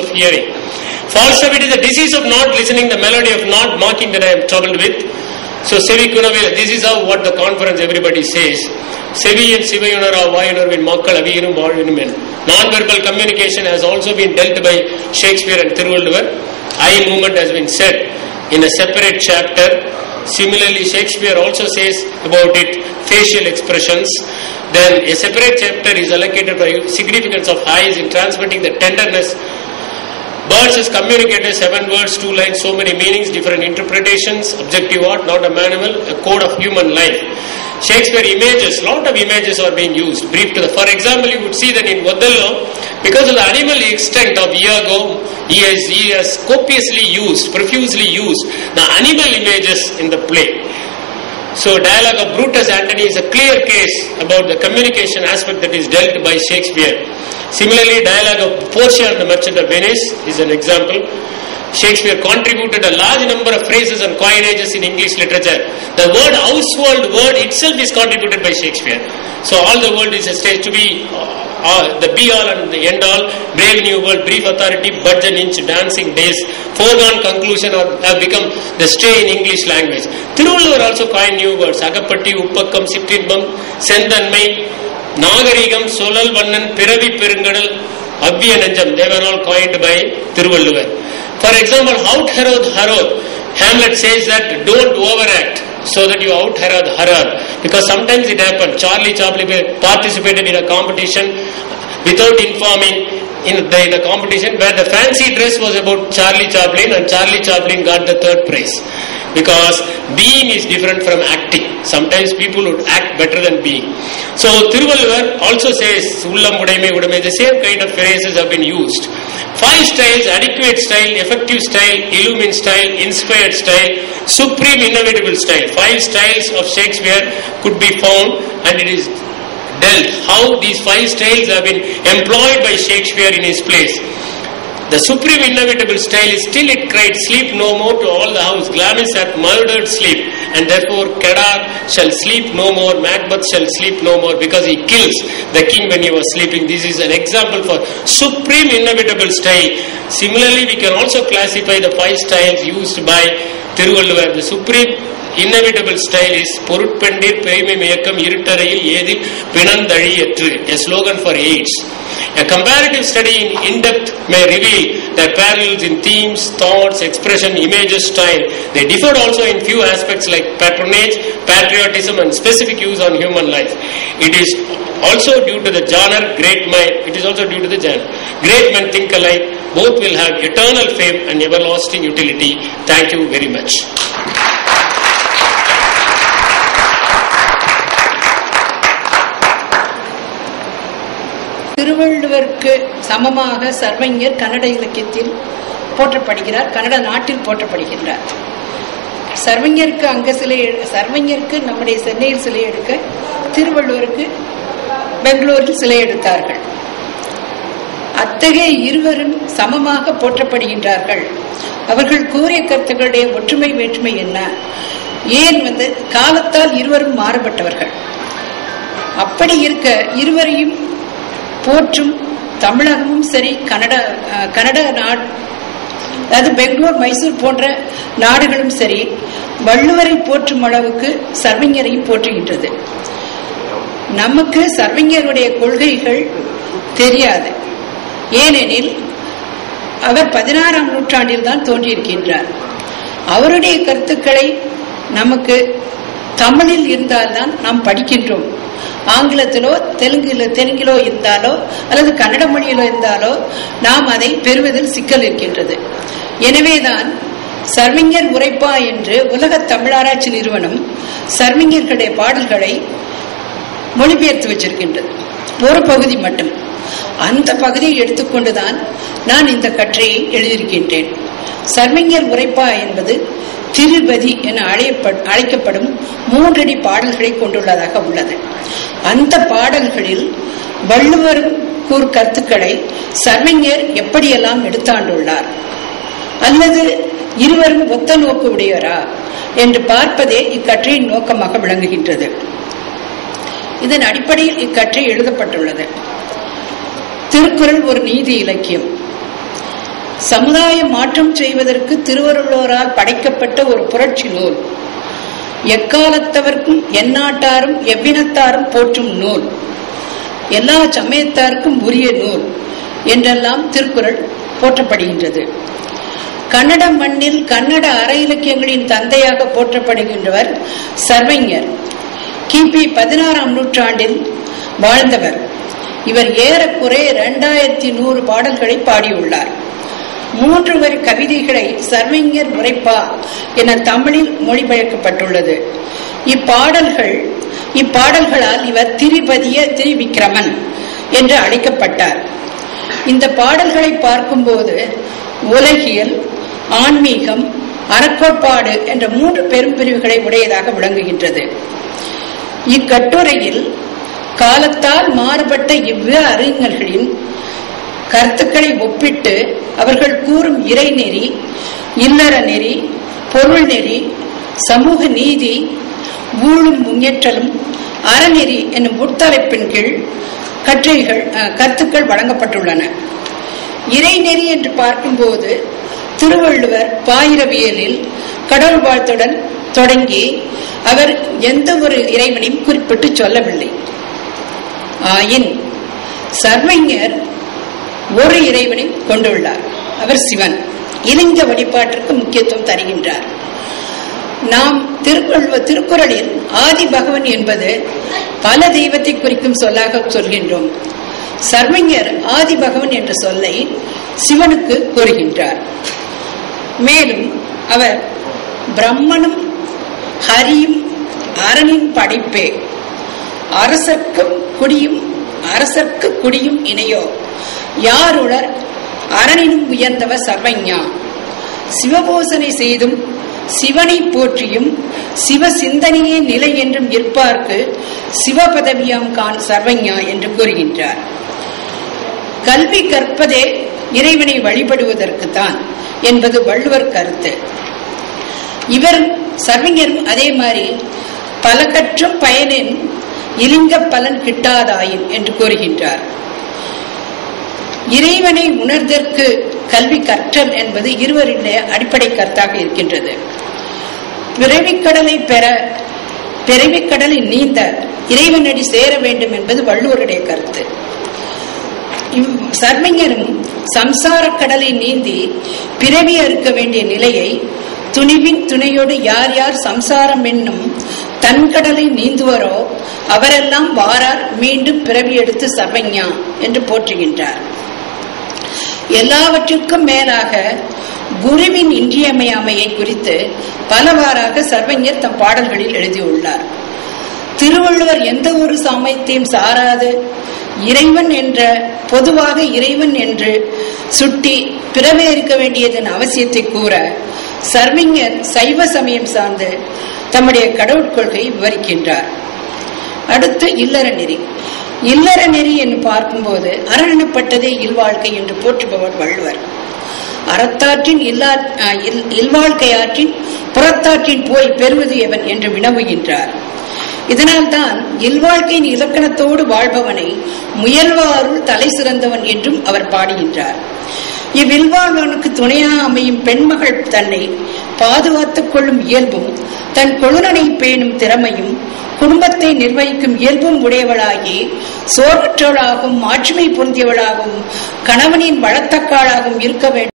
of hearing. False of is a disease of not listening the melody of not marking that I am troubled with. So Sevi Kunavira, this is how what the conference everybody says. Sevi and Sivayunara, Vayunarvin, Makkal, Aviyanum, Bhavinum. Non-verbal communication has also been dealt by Shakespeare and Thiruvallur. Eye movement has been said in a separate chapter. Similarly, Shakespeare also says about it facial expressions. Then a separate chapter is allocated by significance of eyes in transmitting the tenderness Birds as communicated, seven words, two lines, so many meanings, different interpretations, objective art, not a manual, a code of human life. Shakespeare images, lot of images are being used. Brief to the, for example, you would see that in Othello, because of the animal extent of Iago, he has, he has copiously used, profusely used the animal images in the play. So, dialogue of Brutus Antony is a clear case about the communication aspect that is dealt by Shakespeare. Similarly, dialogue of Portia and the Merchant of Venice is an example. Shakespeare contributed a large number of phrases and coinages in English literature. The word household word itself is contributed by Shakespeare. So all the world is a stage to be uh, uh, the be all and the end all, brave new world, brief authority, budge an inch, dancing days, foregone conclusion or have become the stay in English language. Thiruvallur also coined new words, Agapatti, Uppakam, Sittinbam, Sendanmai, நாகரிகம் சொல்லல் வண்ணன் பிறவி பெருங்கடல் அவ்விய நெஞ்சம் தேவர் all coined by Thiruvalluvar for example, out Harod Harod. Hamlet says that don't overact so that you out Harod Harod. Because sometimes it happened. Charlie Chaplin participated in a competition without informing in the, in the competition where the fancy dress was about Charlie Chaplin and Charlie Chaplin got the third prize because being is different from acting. Sometimes people would act better than being. So Thiruvallur also says Ullam Udame Udame, the same kind of phrases have been used. Five styles, adequate style, effective style, illumine style, inspired style, supreme inevitable style. Five styles of Shakespeare could be found and it is dealt how these five styles have been employed by Shakespeare in his plays. The supreme inevitable style is still it cried, sleep no more to all the house. Glamis hath murdered sleep, and therefore Kedar shall sleep no more, Macbeth shall sleep no more, because he kills the king when he was sleeping. This is an example for supreme inevitable style. Similarly, we can also classify the five styles used by Thiruvallur. The supreme inevitable style is பொருட்பெண்டீர் பெய்மை மயக்கம் இருட்டறையில் ஏதில் பிணந்தழியற்று a slogan for AIDS. A comparative study in in-depth may reveal that parallels in themes, thoughts, expression, images, style. They differed also in few aspects like patronage, patriotism, and specific use on human life. It is also due to the genre, great mind. It is also due to the genre. Great men think alike. Both will have eternal fame and everlasting utility. Thank you very much. திருவள்ளுவருக்கு சமமாக சர்வஞர் கன்னட இலக்கியத்தில் போற்றப்படுகிறார் கன்னட நாட்டில் போற்றப்படுகின்றார் சர்வஞருக்கு அங்க சிலை எடு- சர்வஞருக்கு நம்முடைய சென்னையில் சிலை எடுக்க திருவள்ளுவருக்கு பெங்களூரில் சிலை எடுத்தார்கள் அத்தகைய இருவரும் சமமாக போற்றப்படுகின்றார்கள். அவர்கள் கூறிய கருத்துக்களுடைய ஒற்றுமை வேற்றுமை என்ன? ஏன் வந்து காலத்தால் இருவரும் மாறுபட்டவர்கள்? அப்படி இருக்க இருவரையும் போற்றும் தமிழகமும் சரி கனடா கனடா நாடு அதாவது பெங்களூர் மைசூர் போன்ற நாடுகளும் சரி வள்ளுவரை போற்றும் அளவுக்கு சர்வஞரையும் போற்றுகின்றது. நமக்கு சர்வஞருடைய கொள்கைகள் தெரியாது. ஏனெனில் அவர் பதினாறாம் நூற்றாண்டில் தான் தோன்றியிருக்கின்றார். அவருடைய கருத்துக்களை நமக்கு தமிழில் இருந்தால்தான் நாம் படிக்கின்றோம். ஆங்கிலத்திலோ தெலுங்கிலோ தெலுங்கிலோ இருந்தாலோ அல்லது கன்னட மொழியிலோ இருந்தாலோ நாம் அதை பெறுவதில் சிக்கல் இருக்கின்றது. எனவேதான் சர்மிஞர் உரைப்பா என்று உலக தமிழாராய்ச்சி நிறுவனம் சர்மிஞர்களுடைய பாடல்களை மொழிபெயர்த்து வச்சிருக்கின்றது. ஒரு பகுதி மட்டும். அந்த பகுதியை எடுத்துக்கொண்டுதான் நான் இந்த கற்றையை எழுதியிருக்கின்றேன். சர்வஞர் உரைப்பா என்பது திருபதி என அழைக்கப்படும் மூன்றடி பாடல்களை கொண்டுள்ளதாக உள்ளது. அந்த பாடல்களில் வள்ளுவரும் கூறு கருத்துக்களை சர்வஞர் எப்படியெல்லாம் எடுத்தாண்டுள்ளார்? அல்லது இருவரும் ஒத்த நோக்கு உடையவரா என்று பார்ப்பதே இக்கற்றையின் நோக்கமாக விளங்குகின்றது. இதன் அடிப்படையில் இக்கற்றை எழுதப்பட்டுள்ளது. திருக்குறள் ஒரு நீதி இலக்கியம். சமுதாய மாற்றம் செய்வதற்கு திருவள்ளுவரால் படைக்கப்பட்ட ஒரு புரட்சி நூல். எக்காலத்தவர்க்கும் எந்நாட்டாரும் எவ்வினத்தாரும் போற்றும் நூல். எல்லா சமயத்தாருக்கும் உரிய நூல் என்றெல்லாம் திருக்குறள் போற்றப்படுகின்றது. கன்னட மண்ணில் கன்னட அற இலக்கியங்களின் தந்தையாக போற்றப்படுகின்றவர் சர்வைஞர். கிபி பதினாறாம் நூற்றாண்டில் வாழ்ந்தவர். இவர் ஏறக்குறைய இரண்டாயிரத்தி நூறு பாடல்களை பாடியுள்ளார். மூன்று வரி கவிதைகளை சர்வஞர் உரைப்பா என தமிழில் மொழிபெயர்க்கப்பட்டுள்ளது. இப்பாடல்கள் இப்பாடல்களால் இவர் திரிபதிய திரிவிக்ரமன் என்று அழைக்கப்பட்டார். இந்த பாடல்களை பார்க்கும்போது உலகியல் ஆன்மீகம் அறக்கோட்பாடு என்ற மூன்று பெரும் பிரிவுகளை உடையதாக விளங்குகின்றது. இக்கட்டுரையில் காலத்தால் மாறுபட்ட இவ்விரு அறிஞர்களின் கருத்துக்களை ஒப்பிட்டு அவர்கள் கூறும் இறைநெறி இல்லற நெறி பொருள் நெறி சமூக நீதி ஊழும் முன்னேற்றலும் அறநெறி என்னும் உட்தலைப்பின் கீழ் கட்டுரைகள் கருத்துக்கள் வழங்கப்பட்டுள்ளன. இறைநெறி என்று பார்க்கும்போது திருவள்ளுவர் பாயிரவியலில் கடவுள் வாழ்த்துடன் தொடங்கி அவர் எந்த ஒரு இறைவனையும் குறிப்பிட்டு சொல்லவில்லை. ஆயின் சர்வஞர் ஒரு இறைவனை கொண்டுள்ளார். அவர் சிவன். இலிங்க வழிபாட்டிற்கு முக்கியத்துவம் தருகின்றார். நாம் திருக்குறள் திருக்குறளில் ஆதி பகவன் என்பது பல தெய்வத்தை குறிக்கும் சொல்லாக சொல்கின்றோம். சர்வஞர் ஆதி பகவன் என்ற சொல்லை சிவனுக்கு கூறுகின்றார். மேலும் அவர் பிரம்மனும் ஹரியும் அரணின் படைப்பே. அரசர்க்கும் குடியும் அரசர்க்கு குடியும் இணையோ? யாருடர் அரணினும் உயர்ந்தவர் சர்வஞா சிவபோசனை செய்தும் சிவனை போற்றியும் சிவ சிந்தனையே நிலை என்றும் இருப்பார்க்கு சிவபதவியாம் கான் சர்வஞா என்று கூறுகின்றார். கல்வி கற்பதே இறைவனை வழிபடுவதற்குத்தான் என்பது வள்ளுவர் கருத்து. இவர் சர்வஞரும் அதே மாதிரி பல கற்றும் பயனின் இலிங்க பலன் கிட்டாதாயின் என்று கூறுகின்றார். இறைவனை உணர்தற்கு கல்வி கற்றல் என்பது இருவருடைய அடிப்படை கருத்தாக இருக்கின்றது. பிறவிக்கடலை பெற பிறவிக்கடலை நீந்த இறைவனடி சேர வேண்டும் என்பது வள்ளுவருடைய கருத்து. சர்வஞரும் சம்சார கடலை நீந்தி பிறவி அறுக்க வேண்டிய நிலையை துணிவின் துணையோடு யார் யார் சம்சாரம் என்னும் தன்கடலை நீந்துவரோ அவரெல்லாம் வாரார் மீண்டும் பிறவி எடுத்து சர்வஞா என்று போற்றுகின்றார். எல்லாவற்றிற்கும் மேலாக குருவின் இன்றியமையாமையை குறித்து பலவாறாக சர்வஞர் தம் பாடல்களில் எழுதியுள்ளார். திருவள்ளுவர் எந்த ஒரு சமயத்தையும் சாராது. இறைவன் என்ற பொதுவாக இறைவன் என்று சுட்டி பிறவே இருக்க வேண்டியதன் அவசியத்தை கூற சர்வஞர் சைவ சமயம் சார்ந்து தம்முடைய கடவுட்கொள்கையை விவரிக்கின்றார். அடுத்து இல்லற நெறி. இல்லற நெறி என்று பார்க்கும்போது அரணப்பட்டதே இல்வாழ்க்கை என்று போற்றுபவர் வள்ளுவர். அறத்தாற்றின் இல்லா இல்வாழ்க்கையாற்றின் புறத்தாற்றின் போய் பெறுவது எவன் என்று வினவுகின்றார். இதனால்தான் இல்வாழ்க்கையின் இலக்கணத்தோடு வாழ்பவனை முயல்வாருள் தலை சிறந்தவன் என்றும் அவர் பாடுகின்றார். இவ்வில்வாழ்வனுக்கு துணையாக அமையும் பெண்மகள் தன்னை பாதுகாத்துக் கொள்ளும் இயல்பும் தன் கொழுநனை பேணும் திறமையும் குடும்பத்தை நிர்வகிக்கும் இயல்பும் உடையவளாகி சோர்வற்றவளாகவும் ஆற்றுமை பொருந்தியவளாகவும் கணவனின் வளத்தக்காளாகவும் இருக்க வேண்டும்.